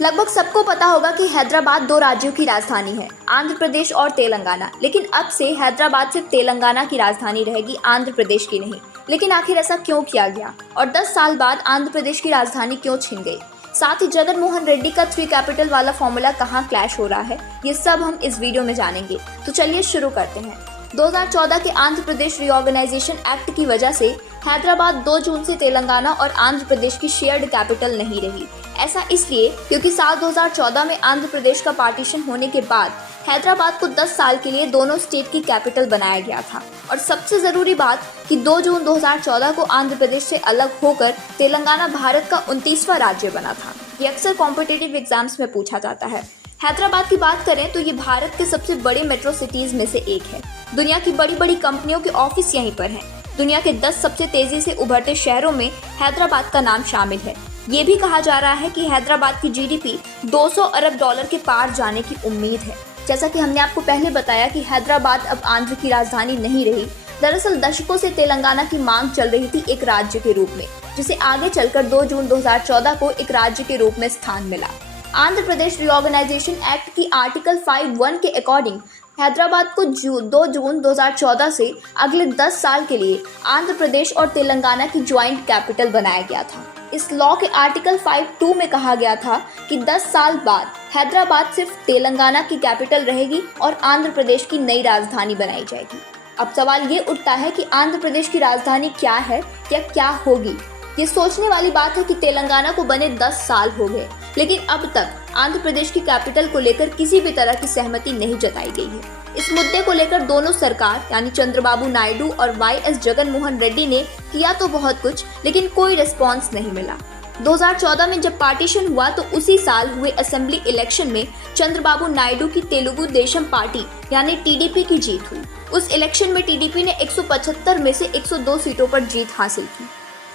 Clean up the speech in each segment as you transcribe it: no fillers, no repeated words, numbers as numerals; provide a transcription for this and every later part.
लगभग सबको पता होगा कि हैदराबाद दो राज्यों की राजधानी है, आंध्र प्रदेश और तेलंगाना। लेकिन अब से हैदराबाद सिर्फ तेलंगाना की राजधानी रहेगी, आंध्र प्रदेश की नहीं। लेकिन आखिर ऐसा क्यों किया गया और 10 साल बाद आंध्र प्रदेश की राजधानी क्यों छिन गई? साथ ही जगन मोहन रेड्डी का 3 कैपिटल वाला फॉर्मूला कहाँ क्लैश हो रहा है, ये सब हम इस वीडियो में जानेंगे। तो चलिए शुरू करते हैं। 2014 के आंध्र प्रदेश रीऑर्गेनाइजेशन एक्ट की वजह से हैदराबाद 2 जून से तेलंगाना और आंध्र प्रदेश की शेयर्ड कैपिटल नहीं रही। ऐसा इसलिए क्योंकि साल 2014 में आंध्र प्रदेश का पार्टीशन होने के बाद हैदराबाद को 10 साल के लिए दोनों स्टेट की कैपिटल बनाया गया था। और सबसे जरूरी बात कि 2 जून 2014 को आंध्र प्रदेश से अलग होकर तेलंगाना भारत का 29वां राज्य बना था। ये अक्सर कॉम्पिटिटिव एग्जाम्स में पूछा जाता है। हैदराबाद की बात करें तो ये भारत के सबसे बड़े मेट्रो सिटीज में से एक है। दुनिया की बड़ी बड़ी कंपनियों के ऑफिस यहीं पर हैं। दुनिया के 10 सबसे तेजी से उभरते शहरों में हैदराबाद का नाम शामिल है। ये भी कहा जा रहा है कि हैदराबाद की जीडीपी 200 अरब डॉलर के पार जाने की उम्मीद है। जैसा कि हमने आपको पहले बताया कि हैदराबाद अब आंध्र की राजधानी नहीं रही। दरअसल दशकों से तेलंगाना की मांग चल रही थी एक राज्य के रूप में, जिसे आगे चलकर 2 जून 2014 को एक राज्य के रूप में स्थान मिला। आंध्र प्रदेश रीऑर्गेनाइजेशन एक्ट की आर्टिकल 5(1) के अकॉर्डिंग हैदराबाद को 2 जून 2014 से अगले 10 साल के लिए आंध्र प्रदेश और तेलंगाना की ज्वाइंट कैपिटल बनाया गया था। इस लॉ के आर्टिकल 5(2) में कहा गया था कि 10 साल बाद हैदराबाद सिर्फ तेलंगाना की कैपिटल रहेगी और आंध्र प्रदेश की नई राजधानी बनाई जाएगी। अब सवाल ये उठता है कि आंध्र प्रदेश की राजधानी क्या है या क्या होगी। ये सोचने वाली बात है कि तेलंगाना को बने 10 साल हो गए, लेकिन अब तक आंध्र प्रदेश की कैपिटल को लेकर किसी भी तरह की सहमति नहीं जताई गई है। इस मुद्दे को लेकर दोनों सरकार यानी चंद्रबाबू नायडू और वाईएस जगन मोहन रेड्डी ने किया तो बहुत कुछ, लेकिन कोई रिस्पॉन्स नहीं मिला। 2014 में जब पार्टीशन हुआ तो उसी साल हुए असेंबली इलेक्शन में चंद्रबाबू नायडू की तेलुगु देशम पार्टी यानी टीडीपी की जीत हुई। उस इलेक्शन में टीडीपी ने 175 में से 102 सीटों पर जीत हासिल की।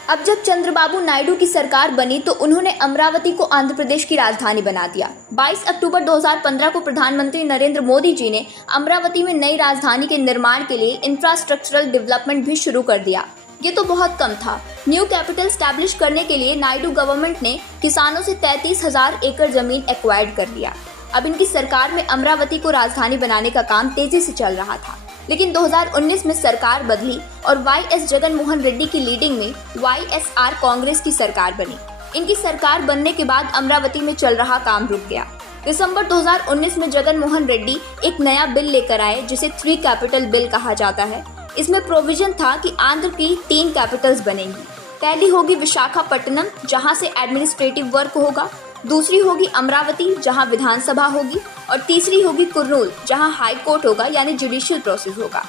अब जब चंद्रबाबू नायडू की सरकार बनी तो उन्होंने अमरावती को आंध्र प्रदेश की राजधानी बना दिया। 22 अक्टूबर 2015 को प्रधानमंत्री नरेंद्र मोदी जी ने अमरावती में नई राजधानी के निर्माण के लिए इंफ्रास्ट्रक्चरल डेवलपमेंट भी शुरू कर दिया। ये तो बहुत कम था। न्यू कैपिटल स्टैब्लिश करने के लिए नायडू गवर्नमेंट ने किसानों से 33,000 एकड़ जमीन एक्वायर्ड कर लिया। अब इनकी सरकार में अमरावती को राजधानी बनाने का काम तेजी से चल रहा था। लेकिन 2019 में सरकार बदली और वाईएस जगन मोहन रेड्डी की लीडिंग में वाईएसआर कांग्रेस की सरकार बनी। इनकी सरकार बनने के बाद अमरावती में चल रहा काम रुक गया। दिसंबर 2019 में जगन मोहन रेड्डी एक नया बिल लेकर आए जिसे 3 कैपिटल बिल कहा जाता है। इसमें प्रोविजन था कि आंध्र की 3 कैपिटल्स बनेंगी। पहली होगी विशाखापट्टनम, जहां से एडमिनिस्ट्रेटिव वर्क होगा। दूसरी होगी अमरावती, जहां विधानसभा होगी। और तीसरी होगी कुर्नूल, जहां हाई कोर्ट होगा यानी जुडिशियल प्रोसेस होगा।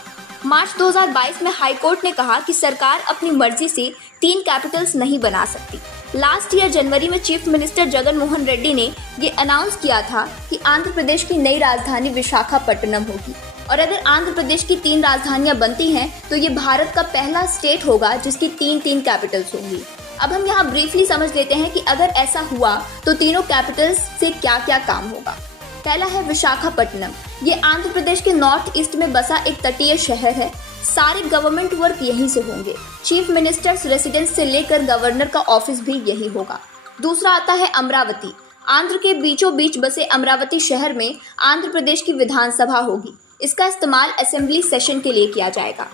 मार्च 2022 में हाई कोर्ट ने कहा कि सरकार अपनी मर्जी से 3 कैपिटल्स नहीं बना सकती। लास्ट ईयर जनवरी में चीफ मिनिस्टर जगन मोहन रेड्डी ने ये अनाउंस किया था कि आंध्र प्रदेश की नई राजधानी विशाखापट्टनम होगी। और अगर आंध्र प्रदेश की 3 राजधानियां बनती हैं तो ये भारत का पहला स्टेट होगा जिसकी 3 कैपिटल्स होंगी। अब हम यहाँ ब्रीफली समझ लेते हैं कि अगर ऐसा हुआ तो तीनों कैपिटल्स से क्या क्या काम होगा। पहला है विशाखापट्टनम। ये आंध्र प्रदेश के नॉर्थ ईस्ट में बसा एक तटीय शहर है। सारे गवर्नमेंट वर्क यहीं से होंगे। चीफ मिनिस्टर्स रेसिडेंस से लेकर गवर्नर का ऑफिस भी यही होगा। दूसरा आता है अमरावती। आंध्र के बीचों बीच बसे अमरावती शहर में आंध्र प्रदेश की विधानसभा होगी। इसका इस्तेमाल असेंबली सेशन के लिए किया जाएगा।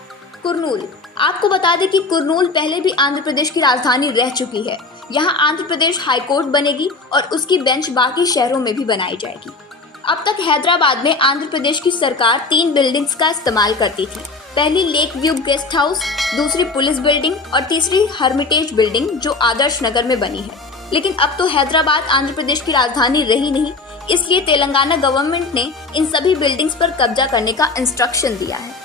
कुर्नूल, आपको बता दें कि कुर्नूल पहले भी आंध्र प्रदेश की राजधानी रह चुकी है। यहाँ आंध्र प्रदेश हाई कोर्ट बनेगी और उसकी बेंच बाकी शहरों में भी बनाई जाएगी। अब तक हैदराबाद में आंध्र प्रदेश की सरकार 3 बिल्डिंग्स का इस्तेमाल करती थी। पहली लेक व्यू गेस्ट हाउस, दूसरी पुलिस बिल्डिंग और तीसरी हर्मिटेज बिल्डिंग जो आदर्श नगर में बनी है। लेकिन अब तो हैदराबाद आंध्र प्रदेश की राजधानी रही नहीं, इसलिए तेलंगाना गवर्नमेंट ने इन सभी बिल्डिंग्स पर कब्जा करने का इंस्ट्रक्शन दिया है।